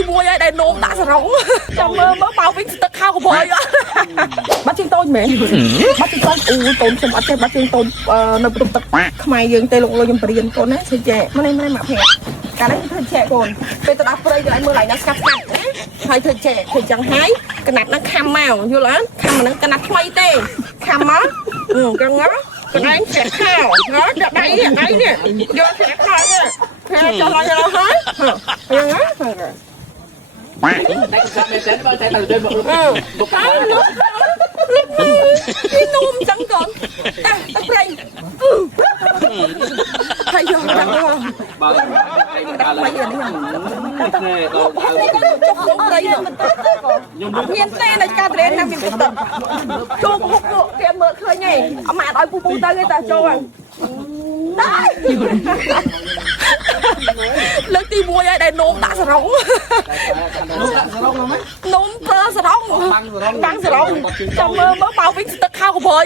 ទី1ហើយដែលនោមដាក់សរងចាំមើលបោកវិញទឹកខោកបយបាត់ជើងតូចមែនបាត់ជើងតូចអូតូនខ្ញុំអត់ចេះបាត់ជើងតូចនៅបន្ទប់ទឹកខ្មែរយើងទេលោកខ្ញុំបរៀនកូនណាធ្វើចែមកនេះមកភ័ក្រកាលនេះធ្វើចែកូនពេលទៅដល់ព្រៃទៅឲ្យមើលឡើងណាស្កាត់ណាហើយធ្វើចែកធ្វើចឹងហើយកណាត់ហ្នឹងខំមកយល់អត់ខំហ្នឹងកណាត់ថ្មីទេខំមកកងកន្លែងឆ្លាក់ខោណាដាក់ដៃនេះយកឆ្លាក់ខោនេះចុះឡើងហើយហ្នឹងណាពីនំចឹងកូនតាប្រេងហើយយកដាក់មកបាទដាក់មកនេះចុះក្នុងព្រៃខ្ញុំមានទេនៅការត្រេនណាមានទឹកចូលហុកគេមើលឃើញឯងអត់មកឲ្យពូពូទៅទេតាចូលហ្នឹងលើកទី1ហើយដែលនោមដាក់សរងនោមប្រើសរងបាំងសរងចាំមើលបោកវិញទឹកខោកបយ